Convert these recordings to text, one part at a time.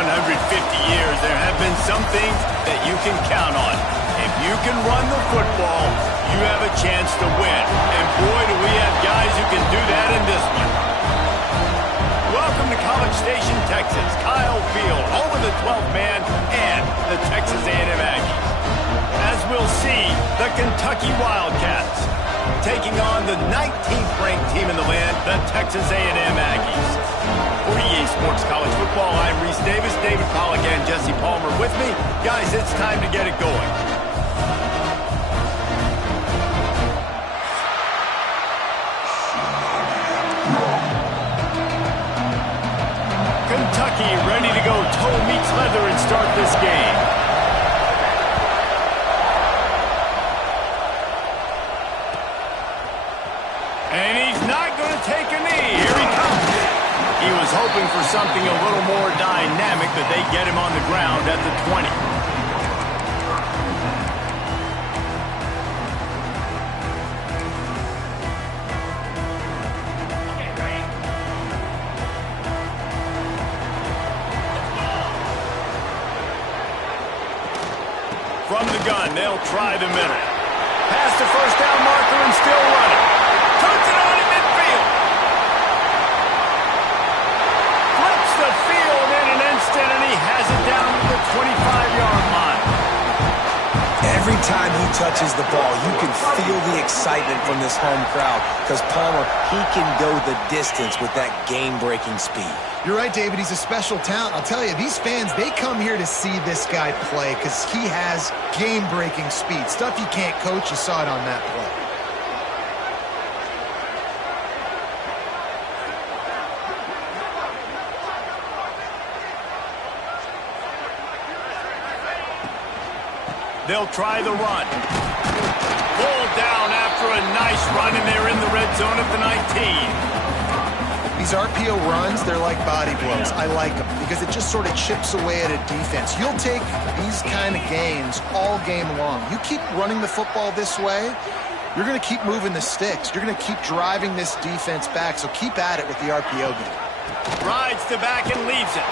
years, there have been some things that you can count on. If you can run the football, you have a chance to win. And boy, do we have guys who can do that in this one. Welcome to College Station, Texas. Kyle Field, home of the 12th man and the Texas A&M Aggies. As we'll see, the Kentucky Wildcats taking on the 19th ranked team in the land, the Texas A&M Aggies. For EA Sports College Football, I'm Reese Davis, David Pollack, and Jesse Palmer with me. Guys, it's time to get it going. Kentucky ready to go toe meets leather and start this game. And he's not going to take a knee. Here he comes. He was hoping for something a little more dynamic, but they get him on the ground at the 20. From the gun, they'll try the middle. Past the first down marker and still running. Turns it on in midfield. Flips the field in an instant, and he has it down to the 25-yard line. Every time he touches the ball, you can feel the excitement from this home crowd because Palmer, he can go the distance with that game-breaking speed. You're right, David. He's a special talent. I'll tell you, these fans, they come here to see this guy play because he has game-breaking speed. Stuff you can't coach. You saw it on that play. They'll try the run. Pulled down after a nice run, and they're in the red zone at the 19. These RPO runs, they're like body blows. I like them because it just sort of chips away at a defense. You'll take these kind of gains all game long. You keep running the football this way, you're going to keep moving the sticks. You're going to keep driving this defense back, so keep at it with the RPO game. Rides the back and leaves it.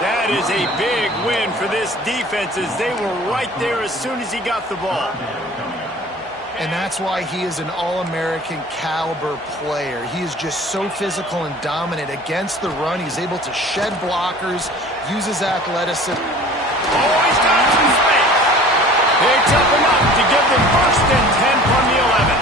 That is a big win for this defense as they were right there as soon as he got the ball. And that's why he is an All-American caliber player. He is just so physical and dominant against the run. He's able to shed blockers, use his athleticism. Oh, he's got some space. Picks up enough to give them first and 10 from the 11.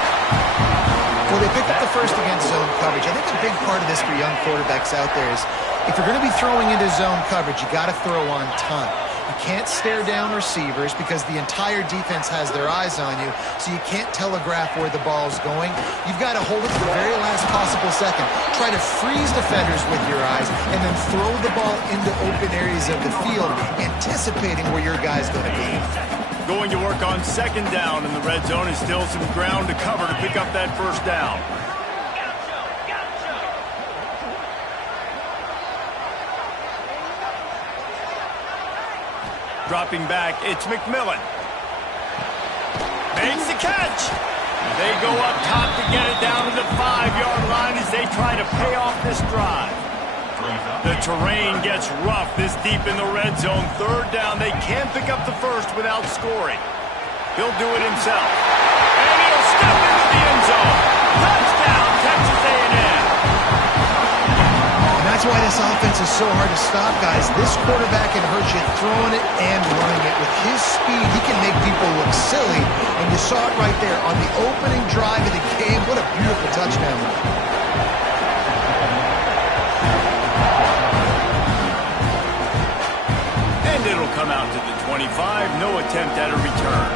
Well, they picked up the first against zone coverage. I think a big part of this for young quarterbacks out there is if you're going to be throwing into zone coverage, you got to throw on time. You can't stare down receivers because the entire defense has their eyes on you, so you can't telegraph where the ball's going. You've got to hold it to the very last possible second. Try to freeze defenders with your eyes and then throw the ball into open areas of the field, anticipating where your guy's going to be. Going to work on second down in the red zone is still some ground to cover to pick up that first down. Dropping back, it's McMillan. Makes the catch. They go up top to get it down to the 5-yard line as they try to pay off this drive. The terrain gets rough this deep in the red zone. Third down, they can't pick up the first without scoring. He'll do it himself. And he'll step into the end zone. Touchdown, Texas A&M. That's why this offense is so hard to stop, guys. This quarterback can hurt you throwing it and running it. With his speed, he can make people look silly. And you saw it right there on the opening drive of the game. What a beautiful touchdown run. And it'll come out to the 25. No attempt at a return.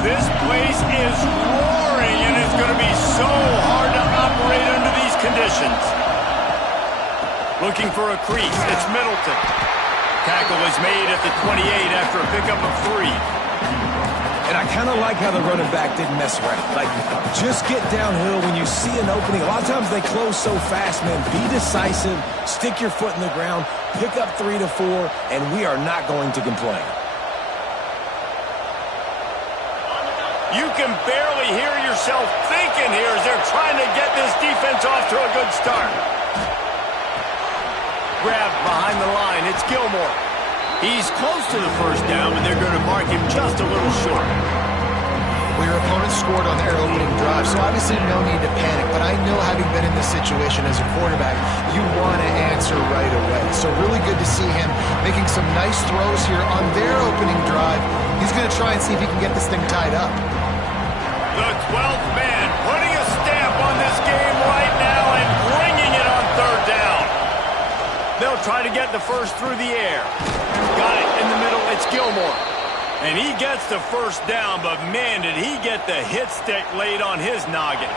This place is roaring, and it's going to be so hard to operate under these conditions. Looking for a crease, it's Middleton. Tackle is made at the 28 after a pickup of 3. And I kind of like how the running back didn't mess around. Like, just get downhill when you see an opening. A lot of times they close so fast, man. Be decisive, stick your foot in the ground, pick up 3 to 4, and we are not going to complain. You can barely hear yourself thinking here as they're trying to get this defense off to a good start. Grabbed behind the line, it's Gilmore. He's close to the first down, but they're going to mark him just a little short. Well, your opponent scored on their opening drive, so obviously no need to panic. But I know, having been in this situation as a quarterback, you want to answer right away. So really good to see him making some nice throws here on their opening drive. He's going to try and see if he can get this thing tied up. The 12th man putting a stamp on this game right now and bringing it on third down. They'll try to get the first through the air. Got it in the middle. It's Gilmore. And he gets the first down, but man, did he get the hit stick laid on his noggin.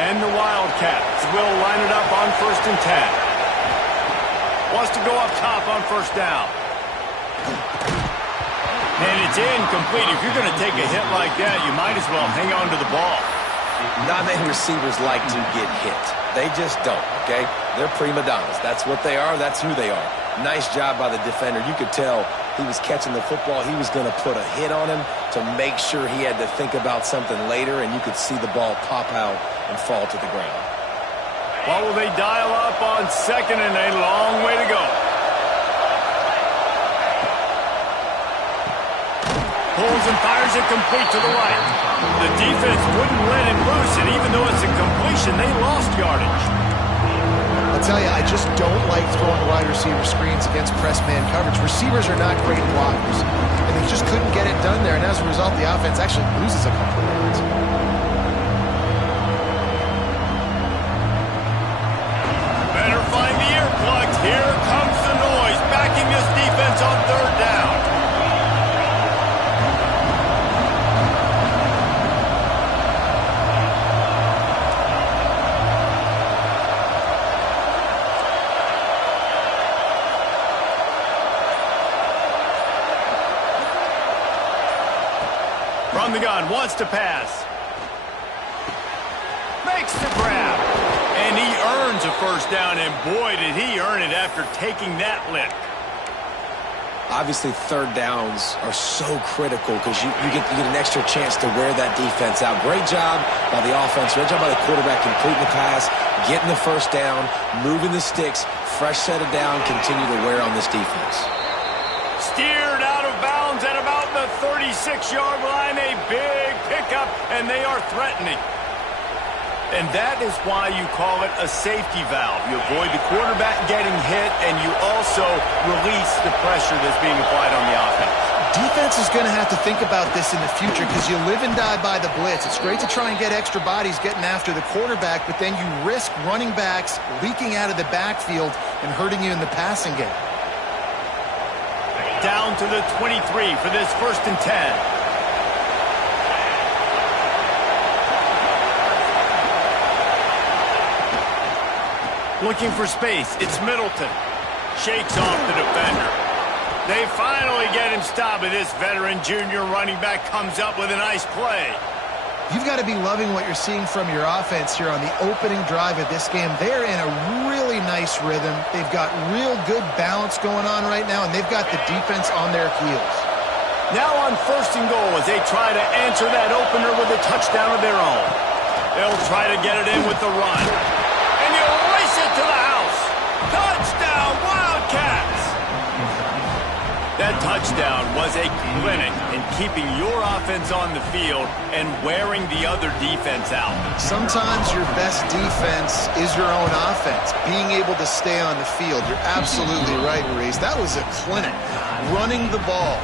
And the Wildcats will line it up on 1st and 10. Wants to go up top on first down. And it's incomplete. If you're going to take a hit like that, you might as well hang on to the ball. Not many receivers like to get hit. They just don't, okay? They're prima donnas. That's what they are. That's who they are. Nice job by the defender. You could tell he was catching the football. He was going to put a hit on him to make sure he had to think about something later, and you could see the ball pop out and fall to the ground. What will they dial up on 2nd and a long way to go? Pulls and fires it complete to the right. The defense wouldn't let him loose, and even though it's a completion, they lost yardage. I'll tell you, I just don't like throwing wide receiver screens against press man coverage. Receivers are not great blockers, and they just couldn't get it done there, and as a result, the offense actually loses a couple of yards. Better find the earplugs. Here comes the noise, backing this defense on third down. From the gun, wants to pass. Makes the grab. And he earns a first down, and boy, did he earn it after taking that lick. Obviously, third downs are so critical because you get an extra chance to wear that defense out. Great job by the offense. Great job by the quarterback completing the pass, getting the first down, moving the sticks, fresh set of down, continue to wear on this defense. Steered out of bounds at about the 36-yard line. A big pickup, and they are threatening. And that is why you call it a safety valve. You avoid the quarterback getting hit, and you also release the pressure that's being applied on the offense. Defense is going to have to think about this in the future because you live and die by the blitz. It's great to try and get extra bodies getting after the quarterback, but then you risk running backs leaking out of the backfield and hurting you in the passing game. Down to the 23 for this 1st and 10. Looking for space. It's Middleton. Shakes off the defender. They finally get him stopped, but this veteran junior running back comes up with a nice play. You've got to be loving what you're seeing from your offense here on the opening drive of this game. They're in a really nice rhythm. They've got real good balance going on right now, and they've got the defense on their heels. Now on 1st and goal as they try to answer that opener with a touchdown of their own. They'll try to get it in with the run. And you race it to the house. Touchdown, Wildcats! That touchdown was a clinic in keeping your offense on the field and wearing the other defense out. Sometimes your best defense is your own offense, being able to stay on the field. You're absolutely right, Reese. That was a clinic. Running the ball,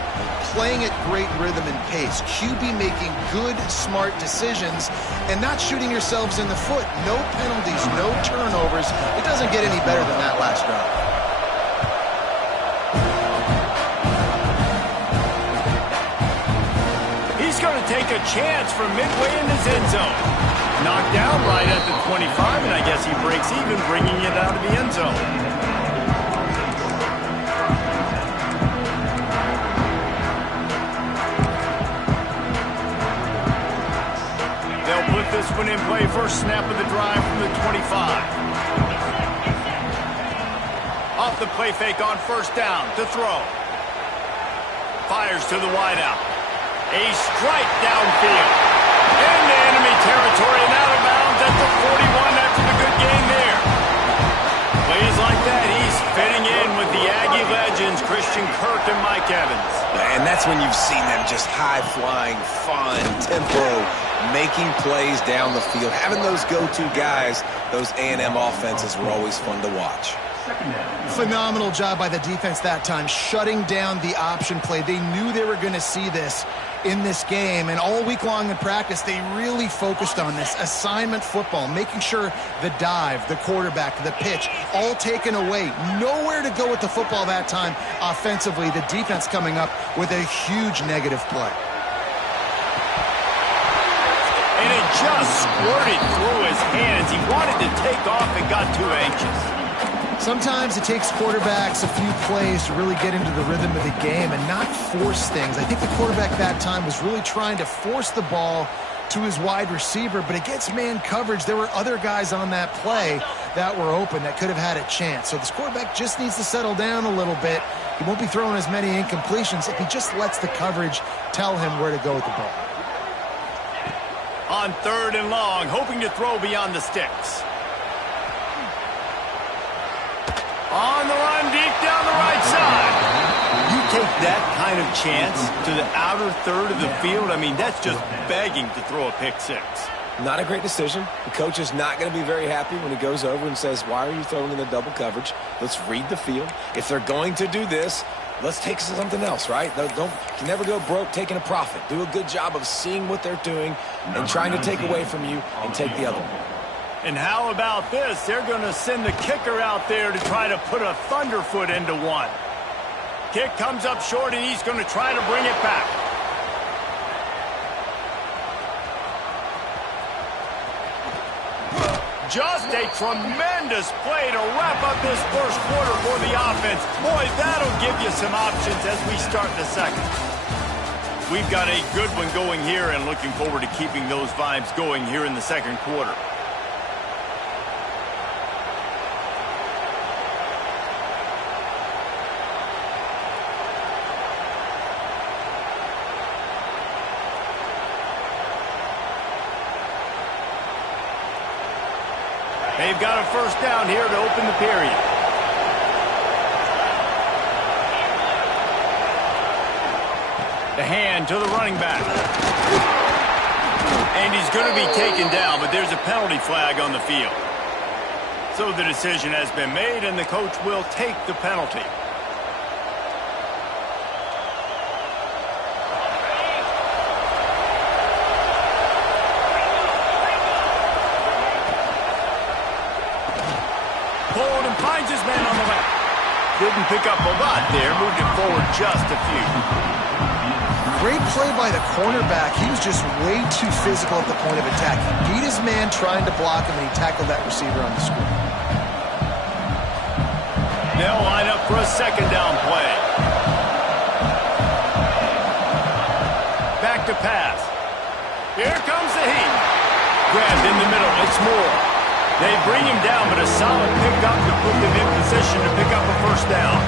playing at great rhythm and pace, QB making good, smart decisions, and not shooting yourselves in the foot. No penalties, no turnovers. It doesn't get any better than that last drive. He's going to take a chance from midway in his end zone. Knocked down right at the 25, and I guess he breaks even, bringing it out of the end zone. They'll put this one in play. First snap of the drive from the 25. Off the play fake on 1st down to throw. Fires to the wideout. A strike downfield. Into enemy territory and out of bounds at the 41 after the good gain there. Plays like that, he's fitting in with the Aggie legends, Christian Kirk and Mike Evans. And that's when you've seen them just high-flying, fun, tempo, making plays down the field. Having those go-to guys, those A&M offenses were always fun to watch. Phenomenal job by the defense that time, shutting down the option play. They knew they were going to see this in this game, and all week long in practice, they really focused on this assignment football, making sure the dive, the quarterback, the pitch, all taken away. Nowhere to go with the football that time offensively. The defense coming up with a huge negative play. And it just squirted through his hands. He wanted to take off and got too anxious. Sometimes it takes quarterbacks a few plays to really get into the rhythm of the game and not force things. I think the quarterback that time was really trying to force the ball to his wide receiver, but against man coverage, there were other guys on that play that were open that could have had a chance. So this quarterback just needs to settle down a little bit. He won't be throwing as many incompletions if he just lets the coverage tell him where to go with the ball. On 3rd and long, hoping to throw beyond the sticks. On the run, deep down the right side. You take that kind of chance to the outer third of the field, I mean, that's just begging to throw a pick six. Not a great decision. The coach is not going to be very happy when he goes over and says, why are you throwing in the double coverage? Let's read the field. If they're going to do this, let's take something else, right? You can never go broke taking a profit. Do a good job of seeing what they're doing and trying to take away from you and take the other one. And how about this? They're going to send the kicker out there to try to put a thunderfoot into one. Kick comes up short, and he's going to try to bring it back. Just a tremendous play to wrap up this first quarter for the offense. Boy, that'll give you some options as we start the second. We've got a good one going here and looking forward to keeping those vibes going here in the second quarter. They've got a first down here to open the period. The hand to the running back. And he's going to be taken down, but there's a penalty flag on the field. So the decision has been made, and the coach will take the penalty. Finds his man on the left. Didn't pick up a lot there. Moved it forward just a few. Great play by the cornerback. He was just way too physical at the point of attack. He beat his man trying to block him, and he tackled that receiver on the screen. They'll line up for a second down play. Back to pass. Here comes the heat. Grabbed in the middle. It's Moore. They bring him down, but a solid pickup to put them in position to pick up a first down.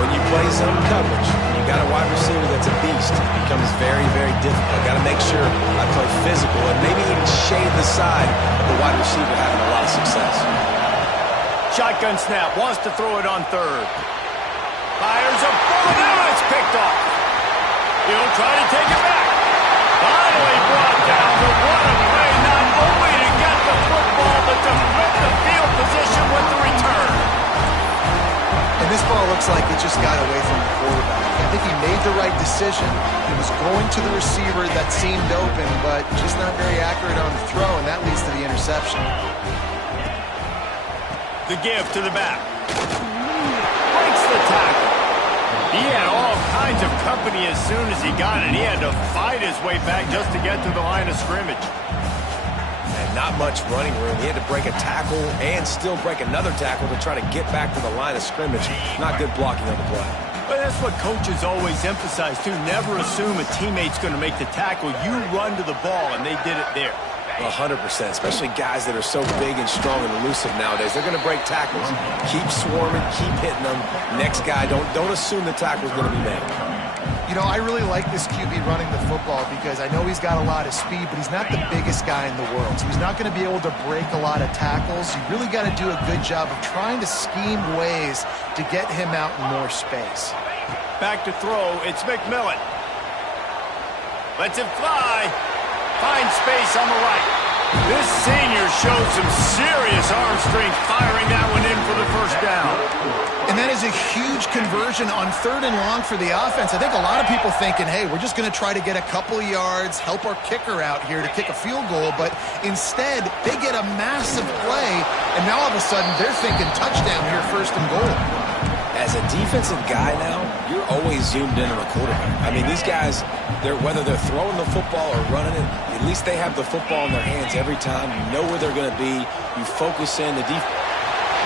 When you play zone coverage, you got a wide receiver that's a beast. It becomes very, very difficult. Got to make sure I play physical and maybe even shade the side of the wide receiver having a lot of success. Shotgun snap, wants to throw it on 3rd. Fires a bullet, and it's picked off. He'll try to take it back. Finally brought down, but what a play, not only to get the football, but to flip the field position with the return. And this ball looks like it just got away from the quarterback. I think he made the right decision. He was going to the receiver that seemed open, but just not very accurate on the throw, and that leads to the interception. The give to the back. Breaks the tackle. He had all kinds of company as soon as he got it. He had to fight his way back just to get to the line of scrimmage. And not much running room. He had to break a tackle and still break another tackle to try to get back to the line of scrimmage. Not good blocking on the play. But that's what coaches always emphasize, too. Never assume a teammate's going to make the tackle. You run to the ball, and they did it there. 100%, especially guys that are so big and strong and elusive nowadays. They're going to break tackles. Keep swarming, keep hitting them. Next guy, don't assume the tackle's going to be made. You You know, I really like this QB running the football because I know he's got a lot of speed, but he's not the biggest guy in the world. So he's not going to be able to break a lot of tackles. You really got to do a good job of trying to scheme ways to get him out in more space. Back to throw, it's McMillan. Lets it fly. Finds space on the right. This senior showed some serious arm strength firing that one in for the first down. And that is a huge conversion on 3rd and long for the offense. I think a lot of people thinking, hey, we're just going to try to get a couple yards, help our kicker out here to kick a field goal. But instead, they get a massive play, and now all of a sudden they're thinking touchdown here, 1st and goal. As a defensive guy now, you're always zoomed in on a quarterback. I mean, these guys, whether they're throwing the football or running it, at least they have the football in their hands every time. You know where they're going to be. You focus in. The defense.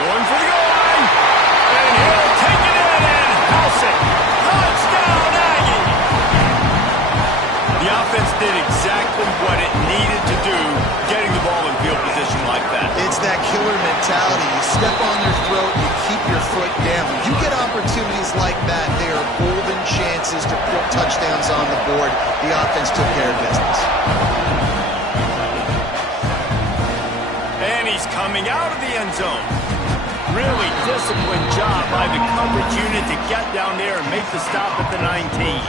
Going for the goal line. And he'll take it in and house it. Touchdown, Aggie. The offense did exactly what it needed to do, getting the ball in field position like that. It's that killer mentality. You step on their throat, you keep your foot down. You get opportunities like that, they are golden chances to put touchdowns on the board. The offense took care of business. And he's coming out of the end zone. Really disciplined job by the coverage unit to get down there and make the stop at the 19.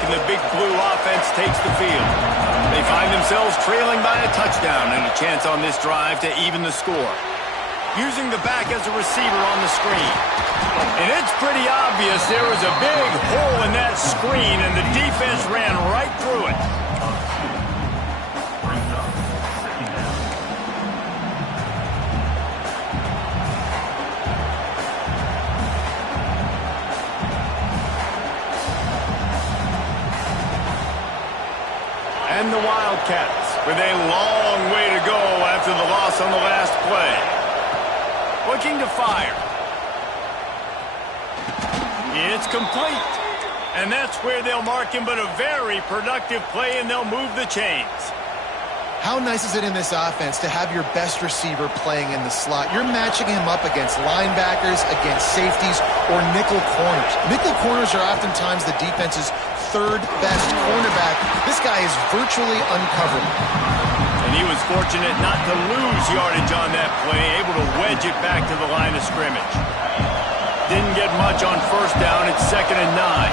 And the big blue offense takes the field. They find themselves trailing by a touchdown and a chance on this drive to even the score. Using the back as a receiver on the screen. And it's pretty obvious there was a big hole in that screen and the defense ran right through it. And the Wildcats with a long way to go after the loss on the last play. Looking to fire. It's complete. And that's where they'll mark him, but a very productive play, and they'll move the chains. How nice is it in this offense to have your best receiver playing in the slot? You're matching him up against linebackers, against safeties, or nickel corners. Nickel corners are oftentimes the defense's 3rd best cornerback. This guy is virtually uncoverable. And he was fortunate not to lose yardage on that play, able to wedge it back to the line of scrimmage. Didn't get much on 1st down. It's 2nd and 9.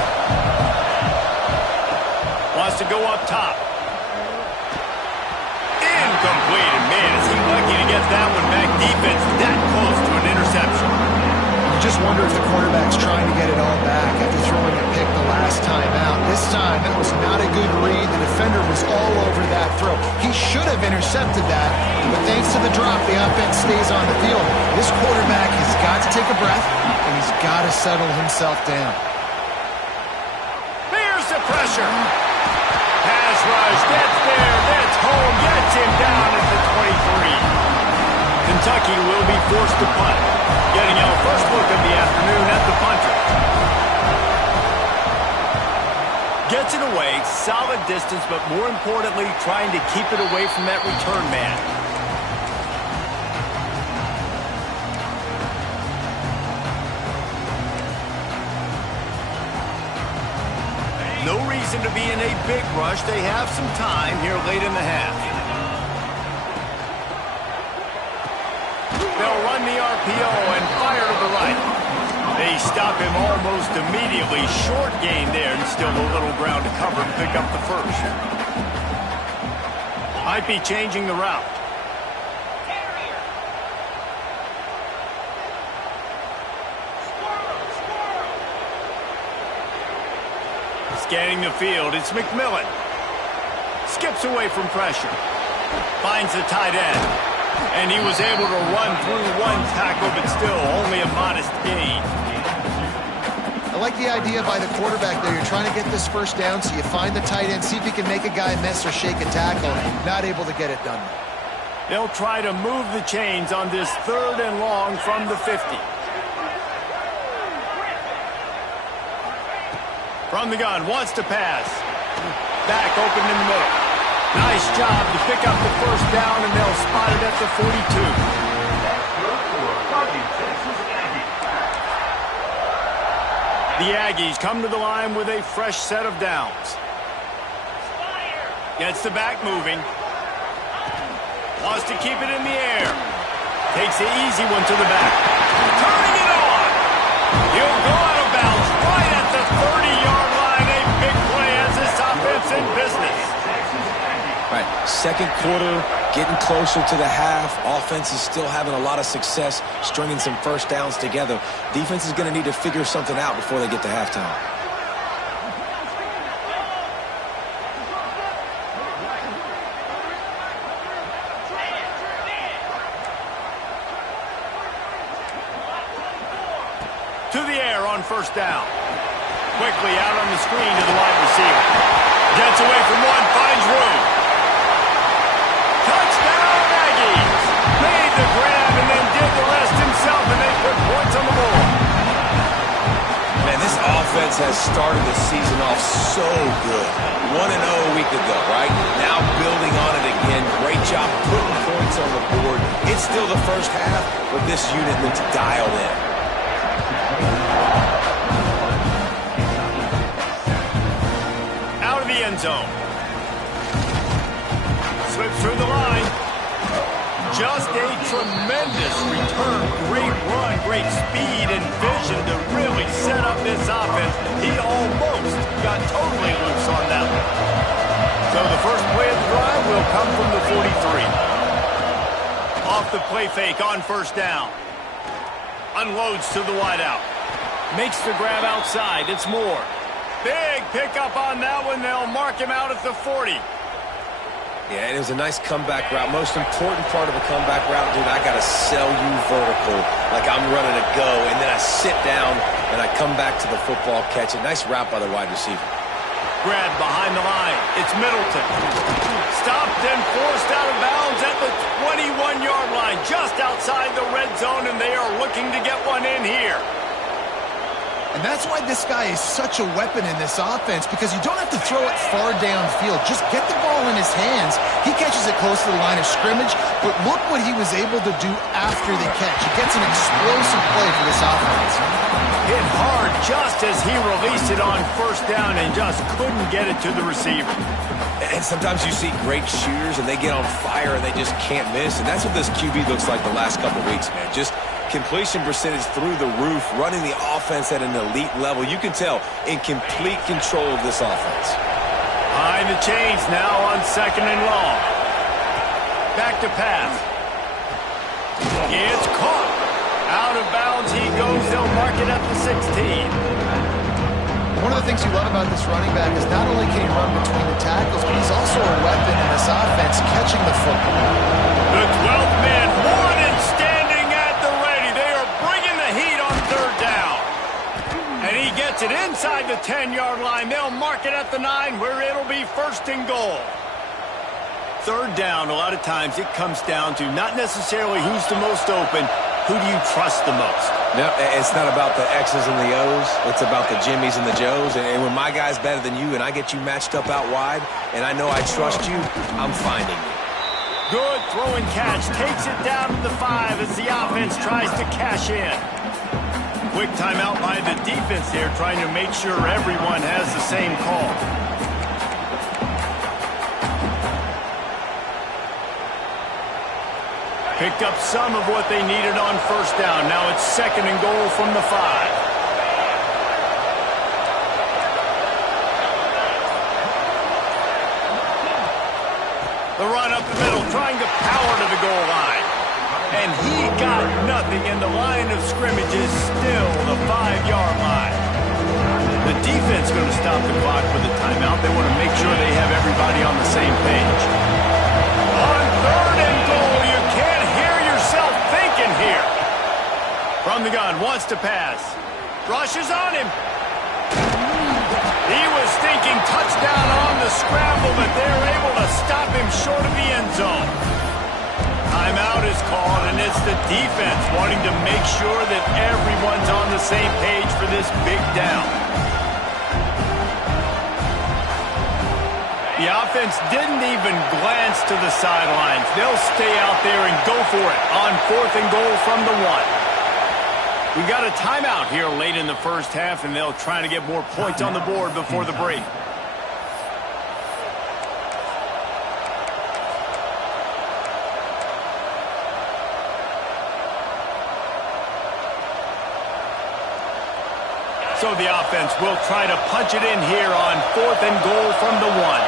Wants to go up top. Incomplete. And man, is he lucky to get that one back. Defense that close to an interception. You just wonder if the quarterback's trying to get it all back after throwing a pick the last time out. This time, it was not a good read. The defender was all over that throw. He should have intercepted that, but thanks to the drop, the offense stays on the field. This quarterback has got to take a breath, and he's got to settle himself down. There's the pressure. Pass rush, gets there, gets home, gets him down at the 23. Kentucky will be forced to punt. Getting our first look of the afternoon at the punter. Gets it away, solid distance, but more importantly, trying to keep it away from that return man. No reason to be in a big rush. They have some time here late in the half. They'll run the RPO and fire to the right. They stop him almost immediately. Short gain there and still a little ground to cover to pick up the first. Might be changing the route. Scanning the field, it's McMillan. Skips away from pressure. Finds the tight end. And he was able to run through one tackle, but still only a modest gain. I like the idea by the quarterback there. You're trying to get this first down, so you find the tight end, see if you can make a guy miss or shake a tackle. Not able to get it done. They'll try to move the chains on this 3rd and long from the 50. From the gun, wants to pass. Back open in the middle. Nice job to pick up the first down, and they'll spot it at the 42. The Aggies come to the line with a fresh set of downs. Gets the back moving. Wants to keep it in the air. Takes the easy one to the back. Turning it on. He'll go out of bounds right at the 30-yard line. A big play as this offense in business. Right, second quarter, getting closer to the half. Offense is still having a lot of success stringing some first downs together. Defense is going to need to figure something out before they get to halftime. To the air on first down. Quickly out on the screen to the wide receiver. Gets away from one, finds room. Touchdown, Aggies! Made the grab and then did the rest himself, and they put points on the board. Man, this offense has started the season off so good. 1-0 a week ago, right? Now building on it again. Great job putting points on the board. It's still the first half, but this unit looks dialed in. Out of the end zone. Slips through the line. Just a tremendous return. Great run, great speed and vision to really set up this offense. He almost got totally loose on that one. So the first play of the drive will come from the 43. Off the play fake on first down. Unloads to the wideout. Makes the grab outside. It's Moore. Big pickup on that one. They'll mark him out at the 40. Yeah, it was a nice comeback route. Most important part of a comeback route, dude, I got to sell you vertical like I'm running a go, and then I sit down and I come back to the football, catch it. Nice route by the wide receiver. Grab behind the line. It's Middleton. Stopped and forced out of bounds at the 21-yard line, just outside the red zone, and they are looking to get one in here. And that's why this guy is such a weapon in this offense, because you don't have to throw it far downfield. Just get the ball in his hands. He catches it close to the line of scrimmage, but look what he was able to do after the catch. He gets an explosive play for this offense. Hit hard just as he released it on first down and just couldn't get it to the receiver. And sometimes you see great shooters, and they get on fire, and they just can't miss. And that's what this QB looks like the last couple of weeks, man. Just completion percentage through the roof, running the offense at an elite level. You can tell in complete control of this offense. Behind the chains now on second and long. Back to pass. It's caught. Out of bounds he goes. They'll mark it at the 16. One of the things you love about this running back is not only can he run between the tackles, but he's also a weapon in this offense catching the football. The 12th man, one and standing at the ready. They are bringing the heat on third down. And he gets it inside the 10-yard line. They'll mark it at the 9 where it'll be first and goal. Third down, a lot of times it comes down to not necessarily who's the most open, who do you trust the most? No, it's not about the X's and the O's. It's about the Jimmies and the Joes. And when my guy's better than you and I get you matched up out wide and I know I trust you, I'm finding you. Good throw and catch. Takes it down to the 5 as the offense tries to cash in. Quick timeout by the defense there, trying to make sure everyone has the same call. Picked up some of what they needed on first down. Now it's second and goal from the 5. The run up the middle, trying to power to the goal line. And he got nothing, and the line of scrimmage is still the 5-yard line. The defense going to stop the clock for the timeout. They want to make sure they have everybody on the same page. On third and goal, you can't hear yourself thinking here. From the gun, wants to pass. Rushes on him. He was thinking touchdown on the scramble, but they're able to stop him short of the end zone. Timeout is called, and it's the defense wanting to make sure that everyone's on the same page for this big down. offense didn't even glance to the sidelines. They'll stay out there and go for it on 4th and goal from the 1. We got a timeout here late in the first half, and they'll try to get more points on the board before the break. So the offense will try to punch it in here on 4th and goal from the 1.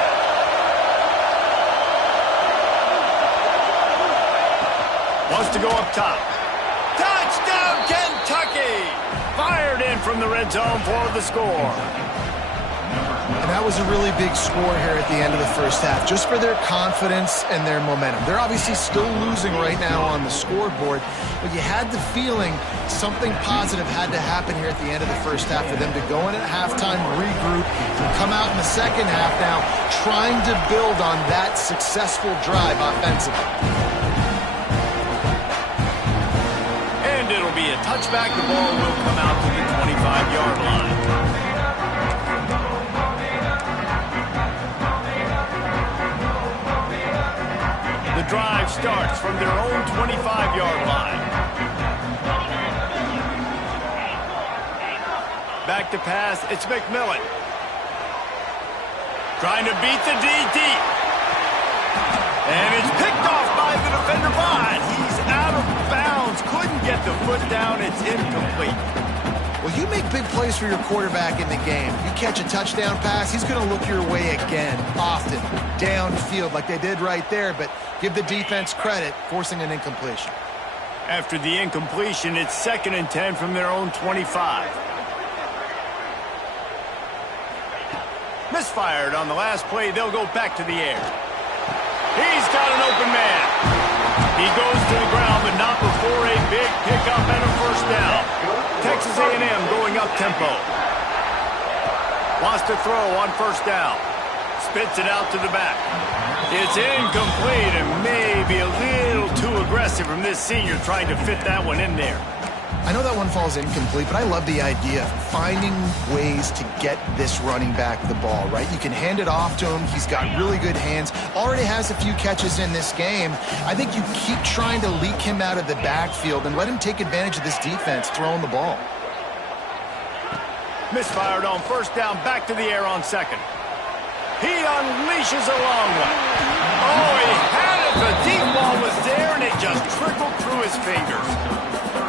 Wants to go up top. Touchdown, Kentucky! Fired in from the red zone for the score. And that was a really big score here at the end of the first half, just for their confidence and their momentum. They're obviously still losing right now on the scoreboard, but you had the feeling something positive had to happen here at the end of the first half for them to go in at halftime, regroup, and come out in the second half now trying to build on that successful drive offensively. And it'll be a touchback. The ball will come out to the 25-yard line. The drive starts from their own 25-yard line. Back to pass, it's McMillan. Trying to beat the DT. And it's picked off by the defender, but he's out of bounds. Couldn't get the foot down, it's incomplete. Well, you make big plays for your quarterback in the game. You catch a touchdown pass, he's going to look your way again, often, downfield like they did right there, but give the defense credit, forcing an incompletion. After the incompletion, it's 2nd and 10 from their own 25. Misfired on the last play, they'll go back to the air. He's got an open man. He goes to the ground, but not before a big pickup and a first down. Texas A&M going up tempo. Wants to throw on first down. Spits it out to the back. It's incomplete and maybe a little too aggressive from this senior trying to fit that one in there. I know that one falls incomplete, but I love the idea of finding ways to get this running back the ball, right? You can hand it off to him. He's got really good hands. Already has a few catches in this game. I think you keep trying to leak him out of the backfield and let him take advantage of this defense throwing the ball. Misfired on first down, back to the air on 2nd. He unleashes a long one. Oh, he had it. The deep ball was there, and it just trickled through his fingers.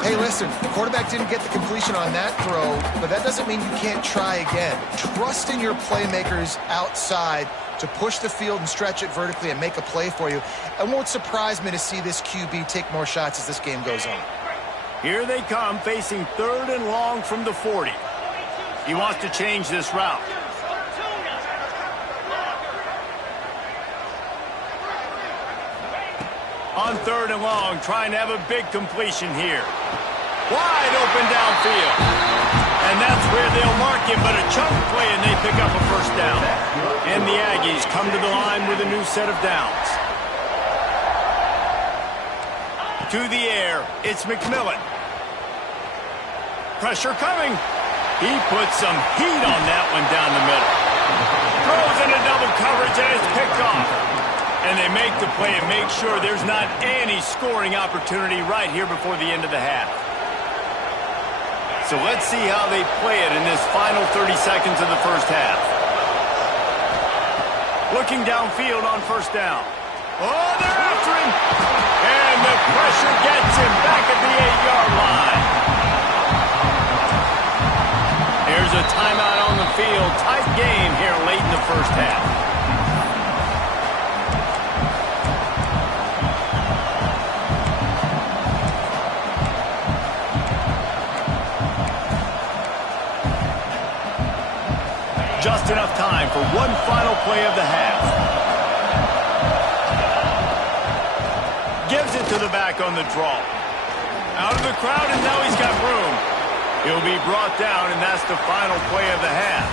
Hey, listen, the quarterback didn't get the completion on that throw, but that doesn't mean you can't try again. Trust in your playmakers outside to push the field and stretch it vertically and make a play for you. It won't surprise me to see this QB take more shots as this game goes on. Here they come, facing 3rd and long from the 40. He wants to change this route. On 3rd and long, trying to have a big completion here. Wide open downfield. And that's where they'll mark him, but a chunk play, and they pick up a first down. And the Aggies come to the line with a new set of downs. To the air, it's McMillan. Pressure coming. He puts some heat on that one down the middle. Throws into double coverage, and it's picked off. And they make the play and make sure there's not any scoring opportunity right here before the end of the half. So let's see how they play it in this final 30 seconds of the first half. Looking downfield on first down. Oh, they're after him. And the pressure gets him back at the 8-yard line. Here's a timeout on the field. Tight game here late in the first half. Just enough time for one final play of the half. Gives it to the back on the draw. Out of the crowd, and now he's got room. He'll be brought down, and that's the final play of the half.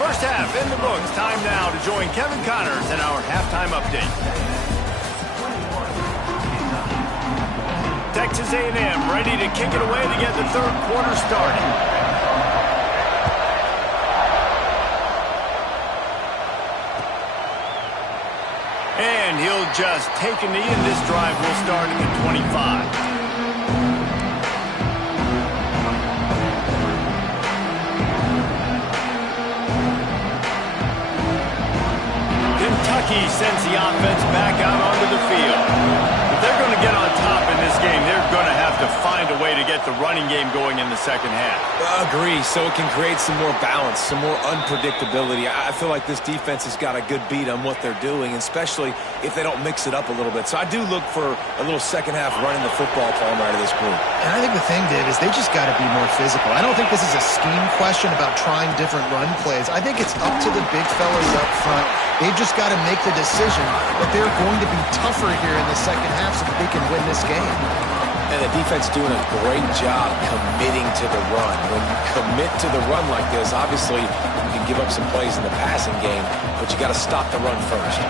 First half in the books. Time now to join Kevin Connors in our halftime update. Texas A&M ready to kick it away to get the third quarter started. and he'll just take a knee, and this drive will start at the 25. Kentucky sends the offense back out onto the field. If they're going to get on top in this game, they're going to have to find a way to get the running game going in the second half. Agree, so it can create some more balance, some more unpredictability. I feel like this defense has got a good beat on what they're doing, especially if they don't mix it up a little bit. So I do look for a little second half running the football, Palmer, out of this group. And I think the thing, Dave, is they just got to be more physical. I don't think this is a scheme question about trying different run plays. I think it's up to the big fellas up front. They've just got to make the decision that they're going to be tougher here in the second half so that they can win this game. And the defense doing a great job committing to the run. When you commit to the run like this, obviously you can give up some plays in the passing game, but you got to stop the run first.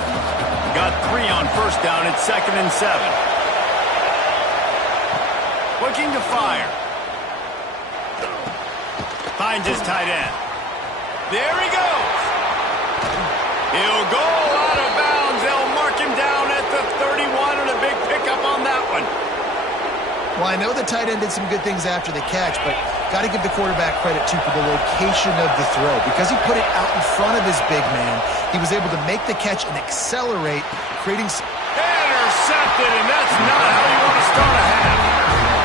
Got 3 on first down. It's 2nd and 7. Looking to fire. Finds his tight end. There he goes. He'll go out of bounds. They'll mark him down at the 31, and a big pickup on that one. Well, I know the tight end did some good things after the catch, but got to give the quarterback credit, too, for the location of the throw. Because he put it out in front of his big man, he was able to make the catch and accelerate, creating... Intercepted, and that's not how you want to start a half.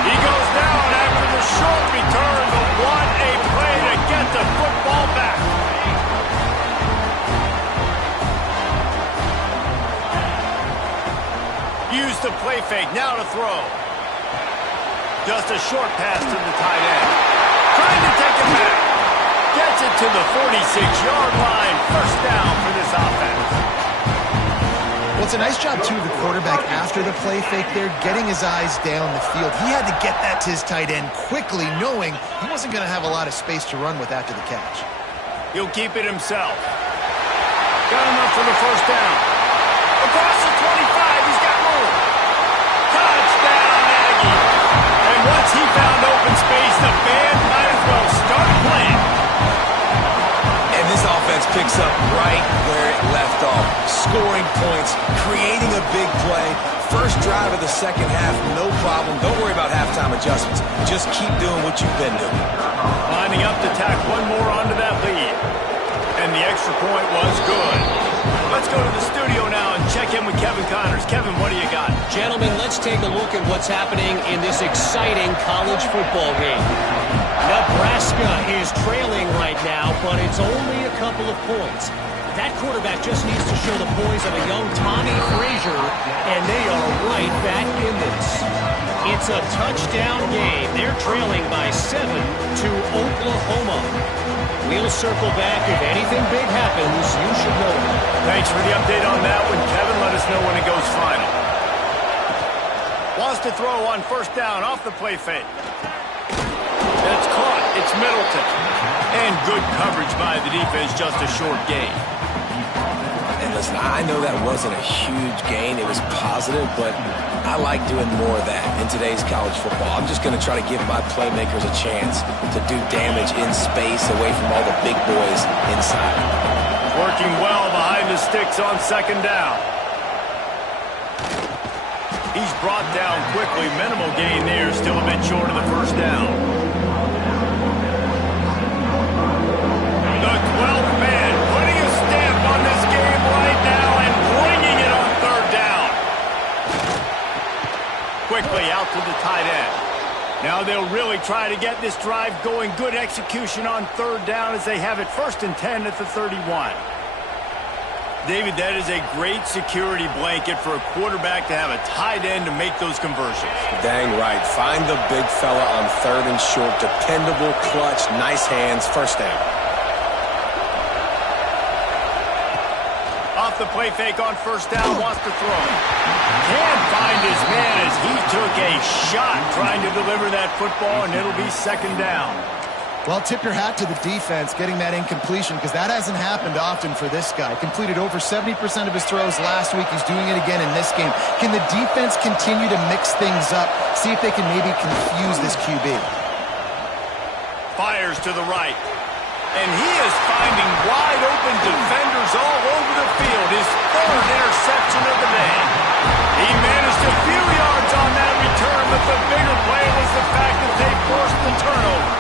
He goes down after the short return, but what a play to get the football back. Use the play fake, now to throw. Just a short pass to the tight end. Trying to take it back. Gets it to the 46-yard line. First down for this offense. Well, it's a nice job, too, of the quarterback after the play fake there, getting his eyes down the field. He had to get that to his tight end quickly, knowing he wasn't going to have a lot of space to run with after the catch. He'll keep it himself. Got enough for the first down. Across the 25, he's got room. Touchdown, Aggie. And once he found open space, the band might as well start playing. And this offense picks up right where it left off. Scoring points, creating a big play. First drive of the second half, no problem. Don't worry about halftime adjustments. Just keep doing what you've been doing. Lining up to tack one more onto that lead. And the extra point was good. Let's go to the studio now and check in with Kevin Connors. Kevin, what do you got? Gentlemen, let's take a look at what's happening in this exciting college football game. Nebraska is trailing right now, but it's only a couple of points. That quarterback just needs to show the poise of a young Tommy Frazier, and they are right back in this. It's a touchdown game. They're trailing by 7 to Oklahoma. We'll circle back. If anything big happens, you should know it. Thanks for the update on that one, Kevin. Let us know when it goes final. Wants to throw on first down off the play fake. That's caught. It's Middleton. And good coverage by the defense, just a short gain. And listen, I know that wasn't a huge gain. It was positive, but I like doing more of that in today's college football. I'm just going to try to give my playmakers a chance to do damage in space away from all the big boys inside. Working well behind the sticks on second down. He's brought down quickly. Minimal gain there. Still a bit short of the first down. The 12th man putting a stamp on this game right now and bringing it on third down. Quickly out to the tight end. Now they'll really try to get this drive going. Good execution on third down as they have it 1st and 10 at the 31. David, that is a great security blanket for a quarterback to have a tight end to make those conversions. Dang right. Find the big fella on 3rd and short. Dependable, clutch, nice hands, first down. Off the play fake on first down, wants to throw. Can't find his man as he took a shot trying to deliver that football, and it'll be 2nd down. Well, tip your hat to the defense getting that incompletion because that hasn't happened often for this guy. Completed over 70% of his throws last week. He's doing it again in this game. Can the defense continue to mix things up? See if they can maybe confuse this QB. Fires to the right. And he is finding wide-open defenders all over the field. His third interception of the day. He managed a few yards on that return, but the bigger play was the fact that they forced the turnover.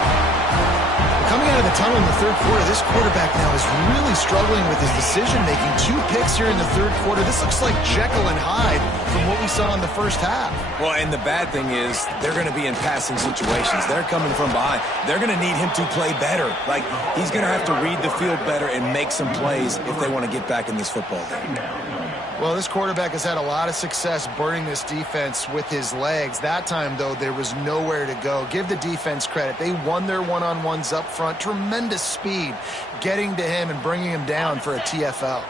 Coming out of the tunnel in the third quarter, this quarterback now is really struggling with his decision-making. 2 picks here in the third quarter. This looks like Jekyll and Hyde from what we saw in the first half. Well, and the bad thing is they're going to be in passing situations. They're coming from behind. They're going to need him to play better. Like, he's going to have to read the field better and make some plays if they want to get back in this football game. Well, this quarterback has had a lot of success burning this defense with his legs. That time, though, there was nowhere to go. Give the defense credit. They won their one-on-ones up front. Tremendous speed getting to him and bringing him down for a TFL.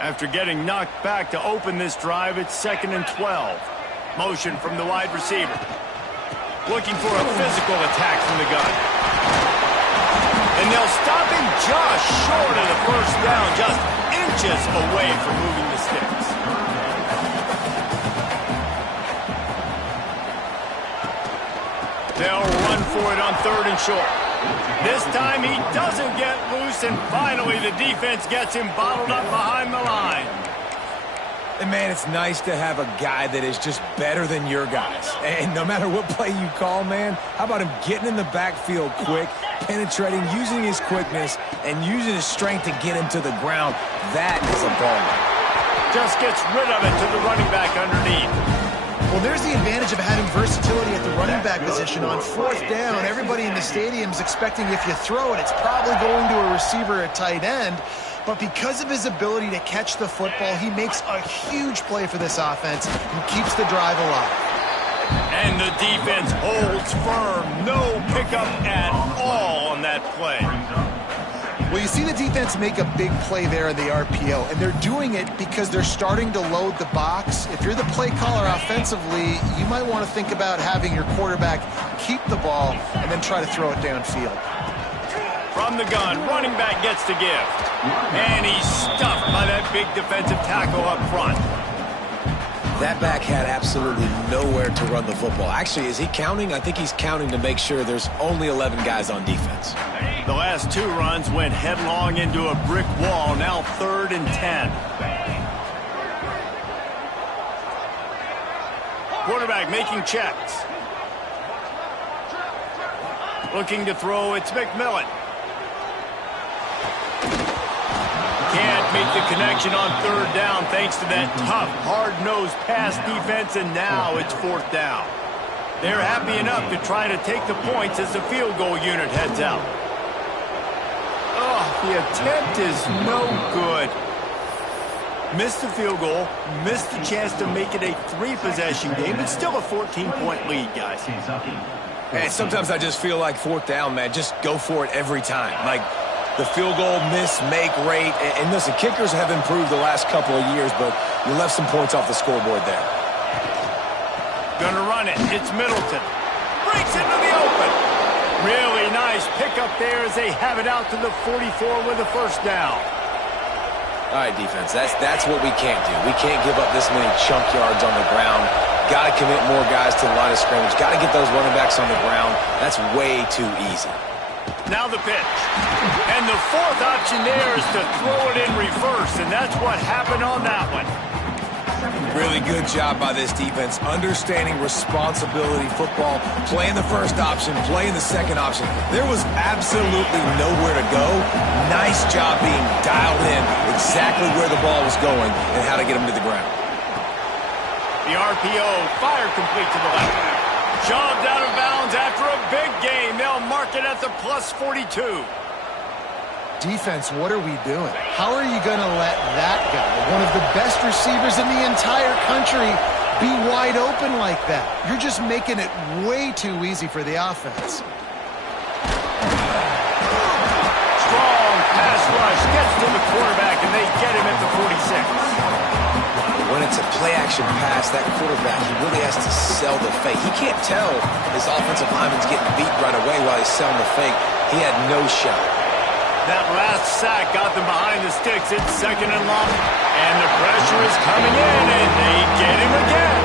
After getting knocked back to open this drive, it's 2nd and 12. Motion from the wide receiver. Looking for a physical attack from the gun. And they'll stop him just short of the first down, just inches away from moving the sticks. They'll run for it on 3rd and short. This time he doesn't get loose, and finally the defense gets him bottled up behind the line. And, man, it's nice to have a guy that is just better than your guys. And no matter what play you call, man, how about him getting in the backfield quick, penetrating, using his quickness, and using his strength to get him to the ground. That is a baller. Just gets rid of it to the running back underneath. Well, there's the advantage of having versatility at the running back position. On 4th down, everybody in the stadium is expecting if you throw it, it's probably going to a receiver at tight end. But because of his ability to catch the football, he makes a huge play for this offense and keeps the drive alive. And the defense holds firm. No pickup at all on that play. Well, you see the defense make a big play there in the RPO, and they're doing it because they're starting to load the box. If you're the play caller offensively, you might want to think about having your quarterback keep the ball and then try to throw it downfield. From the gun, running back gets the gift. And he's stuffed by that big defensive tackle up front. That back had absolutely nowhere to run the football. Actually, is he counting? I think he's counting to make sure there's only 11 guys on defense. The last 2 runs went headlong into a brick wall. Now 3rd and 10. Quarterback making checks. Looking to throw, it's McMillan. Can't make the connection on 3rd down thanks to that tough, hard-nosed pass defense, and now it's 4th down. They're happy enough to try to take the points as the field goal unit heads out. Oh, the attempt is no good. Missed the field goal, missed the chance to make it a 3-possession game. It's still a 14-point lead, guys. And sometimes I just feel like 4th down, man, just go for it every time. Like, the field goal miss-make rate. And listen, kickers have improved the last couple of years, but you left some points off the scoreboard there. Gonna run it. It's Middleton. Breaks into the open. Really nice pickup there as they have it out to the 44 with a 1st down. All right, defense, that's what we can't do. We can't give up this many chunk yards on the ground. Got to commit more guys to the line of scrimmage. Got to get those running backs on the ground. That's way too easy. Now the pitch. And the 4th option there is to throw it in reverse, and that's what happened on that one. Really good job by this defense, understanding responsibility football, playing the 1st option, playing the 2nd option. There was absolutely nowhere to go. Nice job being dialed in exactly where the ball was going and how to get him to the ground. The RPO, fire complete to the left. Shoved out of bounds after a big game. They'll mark it at the plus 42. Defense, what are we doing? How are you going to let that guy, one of the best receivers in the entire country, be wide open like that? You're just making it way too easy for the offense. Strong pass rush gets to the quarterback, and they get him at the 46. When it's a play-action pass, that quarterback, he really has to sell the fake. He can't tell his offensive lineman's getting beat right away while he's selling the fake. He had no shot. That last sack got them behind the sticks. It's 2nd and long, and the pressure is coming in, and they get him again.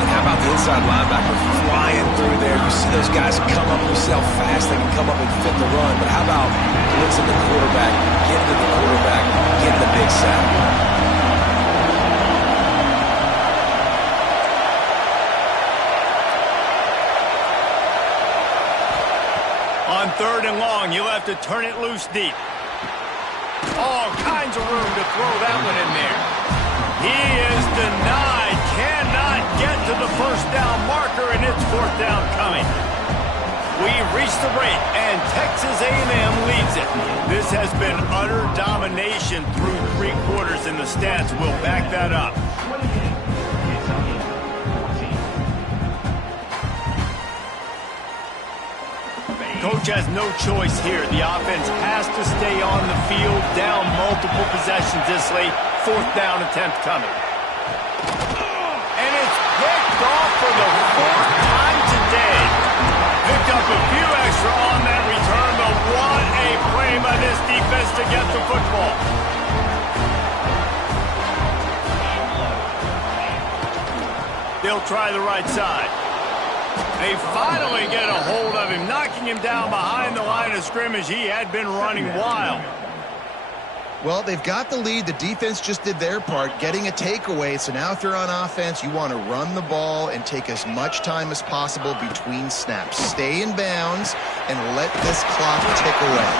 And how about the inside linebacker flying through there. You see those guys come up, you see how fast they can come up and fit the run. But how about blitzing the quarterback, getting to the quarterback, getting the big sack? On 3rd and long, you'll have to turn it loose deep. All kinds of room to throw that one in there. He is denied. Cannot get to the first down marker, and it's 4th down coming. We've reached the break, and Texas A&M leads it. This has been utter domination through 3 quarters, and the stats will back that up. Coach has no choice here. The offense has to stay on the field, down multiple possessions this late. 4th down attempt coming. And it's picked off for the 4th time today. Picked up a few extra on that return, but what a play by this defense to get the football. They'll try the right side. They finally get a hold of him, knocking him down behind the line of scrimmage. He had been running wild. Well, they've got the lead. The defense just did their part, getting a takeaway. So now if you're on offense, you want to run the ball and take as much time as possible between snaps. Stay in bounds and let this clock tick away.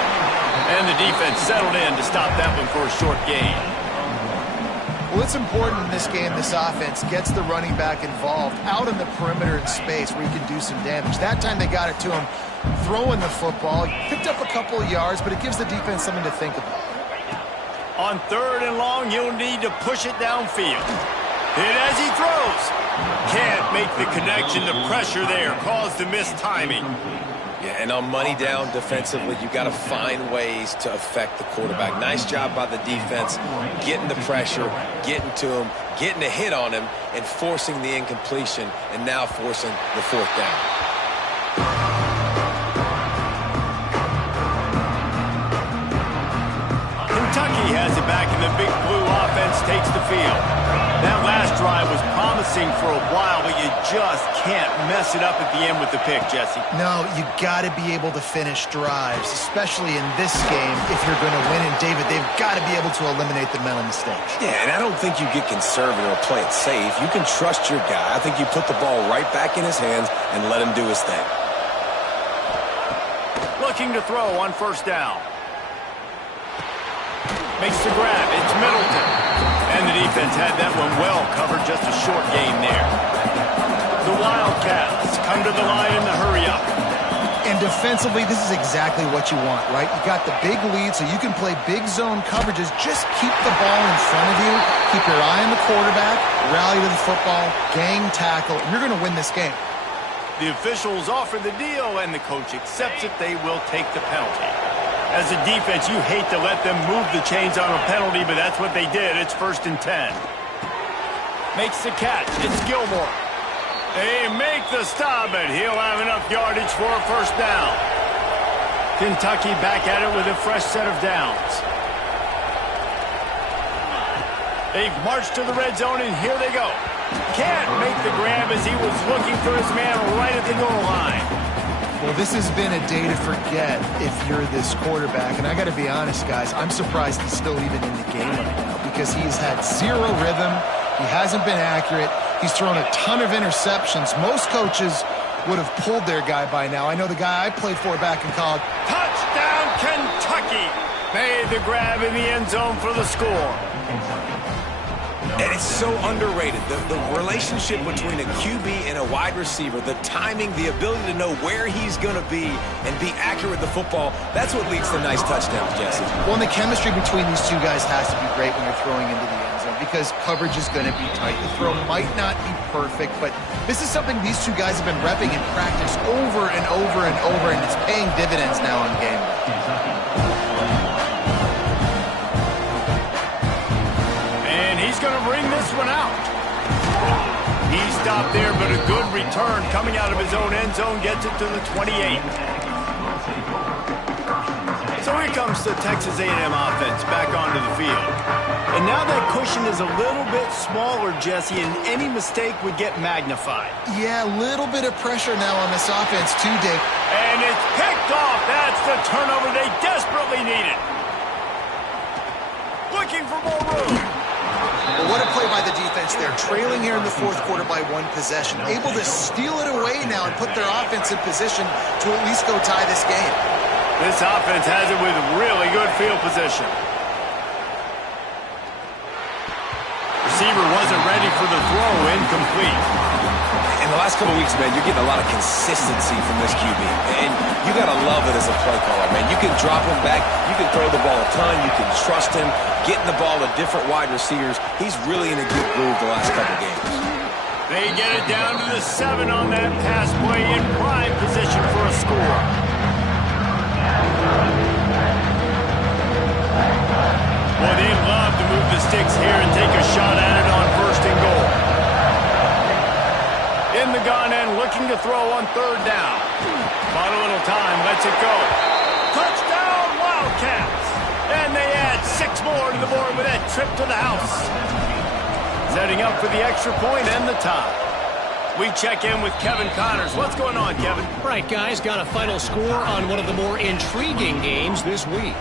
And the defense settled in to stop that one for a short gain. Well, it's important in this game this offense gets the running back involved out in the perimeter in space where he can do some damage. That time they got it to him throwing the football. Picked up a couple of yards, but it gives the defense something to think about. On 3rd and long, you'll need to push it downfield. Hit as he throws. Can't make the connection. The pressure there caused the missed timing. Yeah, and on money down defensively, you got to find ways to affect the quarterback. Nice job by the defense, getting the pressure, getting to him, getting a hit on him, and forcing the incompletion, and now forcing the 4th down. Kentucky has it back, and the Big Blue offense takes the field. That last drive was promising for a while, but you just can't mess it up at the end with the pick, Jesse. No, you got to be able to finish drives, especially in this game if you're going to win. And, David, they've got to be able to eliminate the mental mistakes. Yeah, and I don't think you get conservative or play it safe. You can trust your guy. I think you put the ball right back in his hands and let him do his thing. Looking to throw on 1st down. Makes the grab. It's Middleton. And the defense had that one well covered, just a short gain there. The Wildcats come to the line in the hurry-up. And defensively, this is exactly what you want, right? You got the big lead, so you can play big zone coverages. Just keep the ball in front of you. Keep your eye on the quarterback. Rally to the football. Gang tackle. You're going to win this game. The officials offer the deal, and the coach accepts it. They will take the penalty. As a defense, you hate to let them move the chains on a penalty, but that's what they did. It's 1st and 10. Makes the catch. It's Gilmore. They make the stop, and he'll have enough yardage for a 1st down. Kentucky back at it with a fresh set of downs. They've marched to the red zone, and here they go. Can't make the grab as he was looking for his man right at the goal line. Well, this has been a day to forget if you're this quarterback. And I got to be honest, guys, I'm surprised he's still even in the game right now because he's had zero rhythm. He hasn't been accurate. He's thrown a ton of interceptions. Most coaches would have pulled their guy by now. I know the guy I played for back in college. Touchdown, Kentucky! Made the grab in the end zone for the score. And it's so underrated. The relationship between a QB and a wide receiver, the timing, the ability to know where he's going to be and be accurate with the football, that's what leads to nice touchdowns, Jesse. Well, and the chemistry between these two guys has to be great when you're throwing into the end zone because coverage is going to be tight. The throw might not be perfect, but this is something these two guys have been repping in practice over and over and over, and it's paying dividends now on game day. Going to bring this one out. He stopped there, but a good return coming out of his own end zone gets it to the 28. So So here comes the Texas A&M offense back onto the field. And now that cushion is a little bit smaller, Jesse, and any mistake would get magnified. Yeah, a little bit of pressure now on this offense too, Dick. And it's picked off. That's the turnover they desperately needed. Looking for more room. Well, what a play by the defense there. Trailing here in the fourth quarter by one possession. Able to steal it away now and put their offense in position to at least go tie this game. This offense has it with really good field position. Receiver wasn't ready for the throw, incomplete. In the last couple weeks, man, you're getting a lot of consistency from this QB. And you got to love it as a play caller, man. You can drop him back. You can throw the ball a ton. You can trust him, getting the ball to different wide receivers. He's really in a good groove the last couple games. They get it down to the 7 on that pass play in prime position for a score. Well, they'd love to move the sticks here and take a shot at it on 1st and goal. In the gun and looking to throw on 3rd down. Bought a little time, lets it go. Touchdown, Wildcats! And they add 6 more to the board with that trip to the house. Setting up for the extra point and the tie. We check in with Kevin Connors. What's going on, Kevin? Right, guys, got a final score on one of the more intriguing games this week.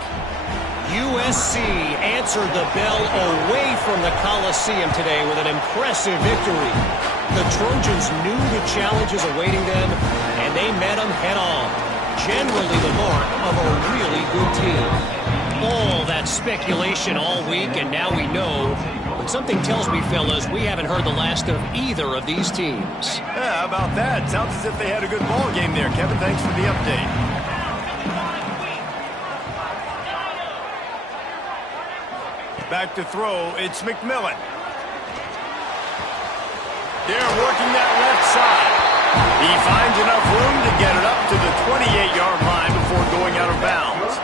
USC answered the bell away from the Coliseum today with an impressive victory. The Trojans knew the challenges awaiting them, and they met them head-on. Generally the mark of a really good team. All that speculation all week, and now we know. But something tells me, fellas, we haven't heard the last of either of these teams. Yeah, how about that? Sounds as if they had a good ball game there. Kevin, thanks for the update. Back to throw, it's McMillan. They're working that left side. He finds enough room to get it up to the 28-yard line before going out of bounds.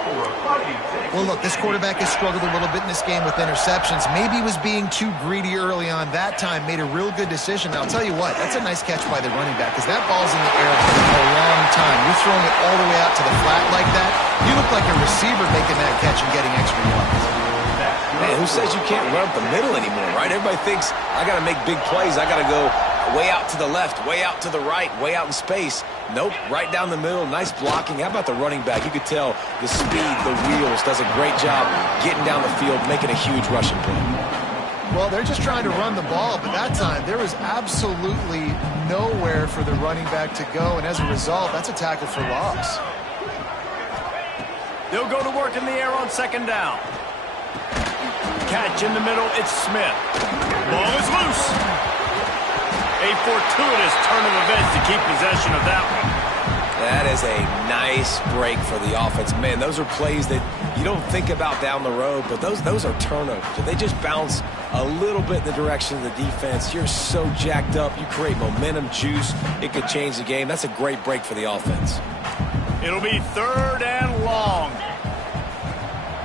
Well, look, this quarterback has struggled a little bit in this game with interceptions. Maybe he was being too greedy early on. That time made a real good decision. Now, I'll tell you what, that's a nice catch by the running back because that ball's in the air for a long time. You're throwing it all the way out to the flat like that. You look like a receiver making that catch and getting extra yards. Man, who says you can't run up the middle anymore, right? Everybody thinks, I got to make big plays. I got to go way out to the left, way out to the right, way out in space. Nope, right down the middle, nice blocking. How about the running back? You could tell the speed, the wheels, does a great job getting down the field, making a huge rushing play. Well, they're just trying to run the ball, but that time there was absolutely nowhere for the running back to go, and as a result, that's a tackle for loss. They'll go to work in the air on 2nd down. Catch in the middle, it's Smith. Ball is loose. A fortuitous turn of events to keep possession of that one. That is a nice break for the offense. Man, those are plays that you don't think about down the road, but those are turnovers. If they just bounce a little bit in the direction of the defense, you're so jacked up. You create momentum, juice. It could change the game. That's a great break for the offense. It'll be 3rd and long.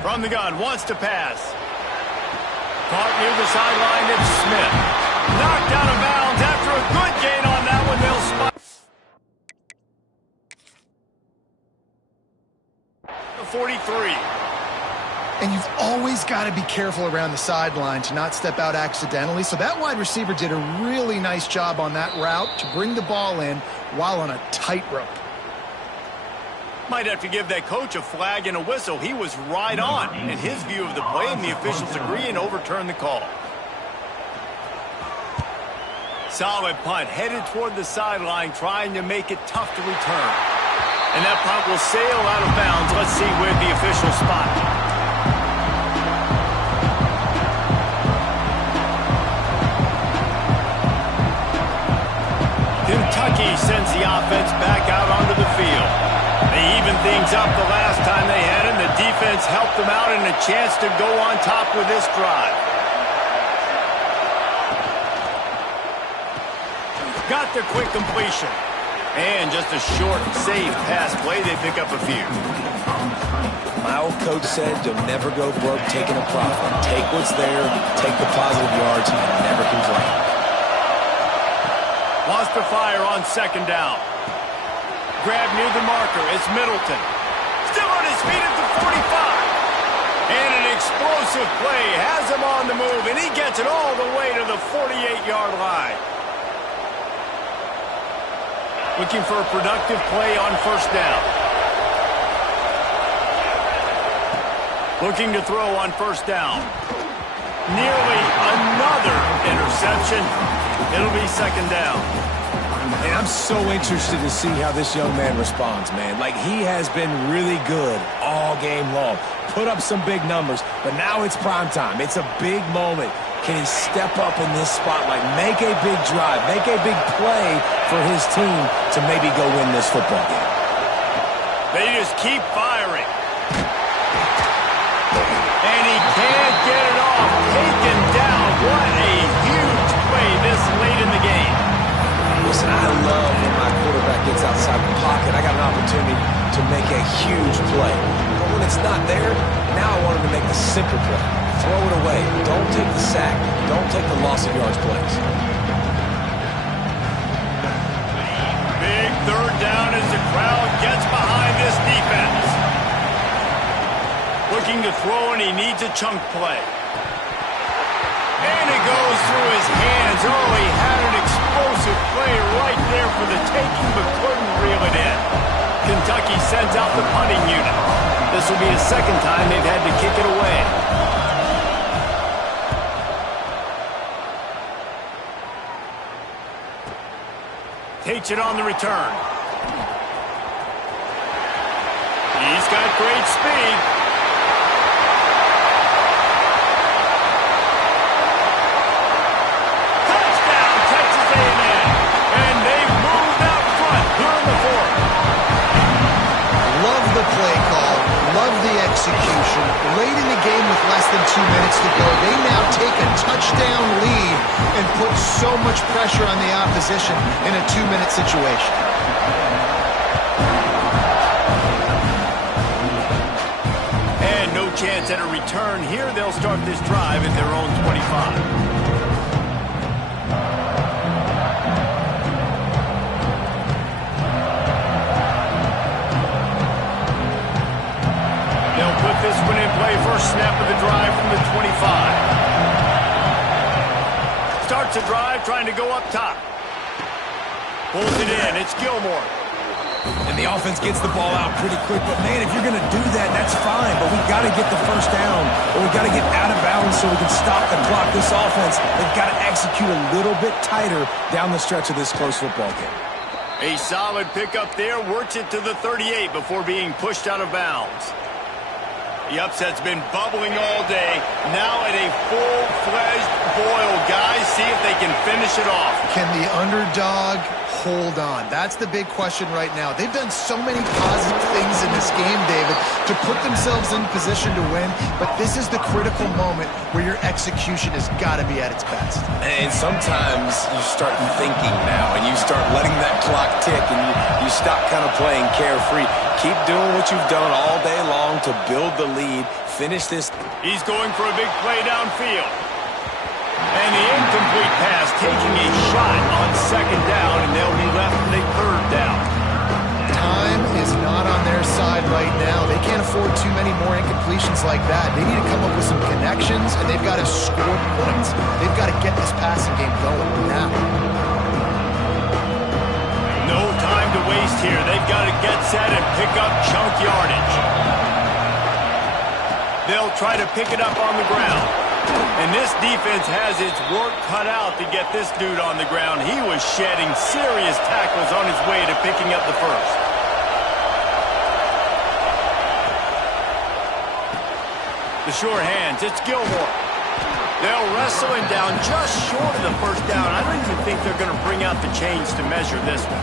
From the gun, wants to pass. Caught near the sideline, it's Smith. Knocked out of bounds after a good gain on that one. They'll spot the 43. And you've always got to be careful around the sideline to not step out accidentally. So that wide receiver did a really nice job on that route to bring the ball in while on a tightrope. Might have to give that coach a flag and a whistle. He was right on in his view of the play, and the officials agree and overturn the call. Solid punt, headed toward the sideline, trying to make it tough to return. And that punt will sail out of bounds. Let's see where the officials spot. Kentucky sends the offense back out onto the field. They evened things up the last time they had it, and the defense helped them out and a chance to go on top with this drive. Got the quick completion. And just a short, safe pass play. They pick up a few. My old coach said you'll never go broke taking a profit. Take what's there, take the positive yards, and never complain. Lost the fire on 2nd down. Grab near the marker. It's Middleton. Still on his feet at the 45. And an explosive play has him on the move, and he gets it all the way to the 48-yard line. Looking for a productive play on first down. Looking to throw on first down. Nearly another interception. It'll be second down. And I'm so interested to see how this young man responds, man. Like, he has been really good all game long. Put up some big numbers, but now it's prime time. It's a big moment. Can he step up in this spot, like make a big drive, make a big play for his team to maybe go win this football game? They just keep firing. And he can't get it off. Taken down. What a huge play this late in the game. Listen, I love when my quarterback gets outside the pocket. I got an opportunity to make a huge play. But when it's not there, now I want him to make the simple play. Throw it away. Don't take the sack. Don't take the loss of yards plays. Big third down as the crowd gets behind this defense. Looking to throw, and he needs a chunk play. And it goes through his hands. Oh, he had an explosive play right there for the taking, but couldn't reel it in. Kentucky sends out the punting unit. This will be the second time they've had to kick it away. Takes it on the return. He's got great speed. Touchdown, Texas A&M. And they moved out front here in the fourth. Love the play call. Love the execution. Late in the game with less than 2 minutes to go, they now take a touchdown lead and put so much pressure on the opposition in a 2-minute situation. And no chance at a return here. They'll start this drive at their own 25. Put this one in play. First snap of the drive from the 25. Starts a drive trying to go up top. Pulls it in. It's Gilmore. And the offense gets the ball out pretty quick. But, man, if you're going to do that, that's fine. But we got to get the first down, or we got to get out of bounds so we can stop the clock. This offense, they've got to execute a little bit tighter down the stretch of this close football game. A solid pickup there. Works it to the 38 before being pushed out of bounds. The upset's been bubbling all day. Now at a full-fledged boil. Guys, see if they can finish it off. Can the underdog hold on? That's the big question right now. They've done so many positive things in this game, David, to put themselves in position to win, but this is the critical moment where your execution has got to be at its best. And sometimes you start thinking now, and you start letting that clock tick, and you stop kind of playing carefree. Keep doing what you've done all day long to build the lead. Finish this. He's going for a big play downfield. And the incomplete pass taking a shot on second down, and they'll be left with a third down. Time is not on their side right now. They can't afford too many more incompletions like that. They need to come up with some connections, and they've got to score points. They've got to get this passing game going now. No time to waste here. They've got to get set and pick up chunk yardage. They'll try to pick it up on the ground. And this defense has its work cut out to get this dude on the ground. He was shedding serious tackles on his way to picking up the first. The sure hands, it's Gilmore. They'll wrestle him down just short of the first down. I don't even think they're going to bring out the chains to measure this one.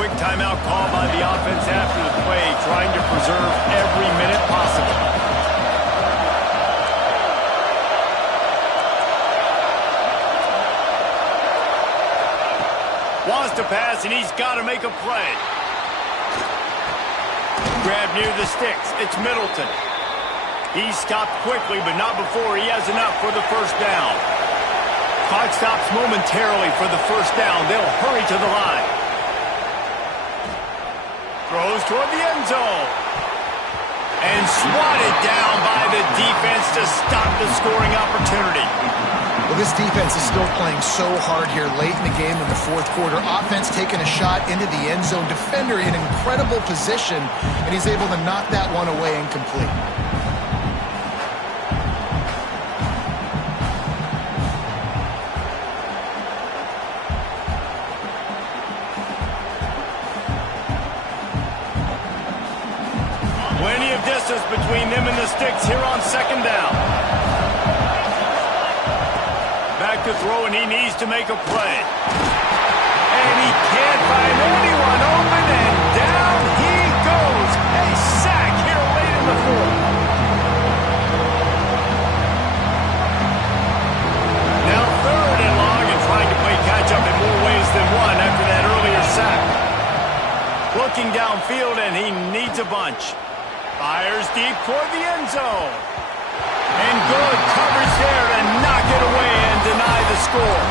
Quick timeout call by the offense after the play, trying to preserve every minute possible. Wants to pass, and he's got to make a play. Grab near the sticks. It's Middleton. He's stopped quickly, but not before he has enough for the first down. Clock stops momentarily for the first down. They'll hurry to the line. Throws toward the end zone. And swatted down by the defense to stop the scoring opportunity. Well, this defense is still playing so hard here late in the game in the fourth quarter. Offense taking a shot into the end zone. Defender in incredible position, and he's able to knock that one away incomplete. Plenty of distance between them and the sticks here on second down. Back to throw, and he needs to make a play. And he can't find anyone open, and down he goes. A sack here late in the fourth. Now third and long, and trying to play catch-up in more ways than one after that earlier sack. Looking downfield, and he needs a bunch. Fires deep toward the end zone. And good coverage there to knock it away and deny the score.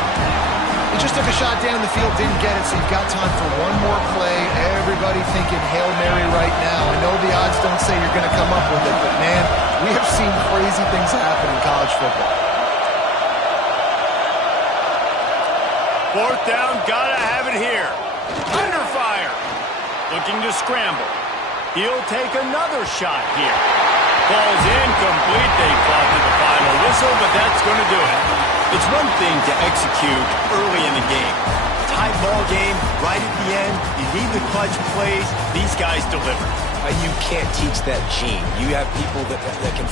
He just took a shot down the field, didn't get it, so you've got time for one more play. Everybody thinking Hail Mary right now. I know the odds don't say you're going to come up with it, but, man, we have seen crazy things happen in college football. Fourth down, gotta have it here. Under fire. Looking to scramble. He'll take another shot here. Ball's incomplete. They fought to the final whistle, but that's going to do it. It's one thing to execute early in the game. Tie ball game, right at the end. You need the clutch plays. These guys deliver. You can't teach that gene. You have people that can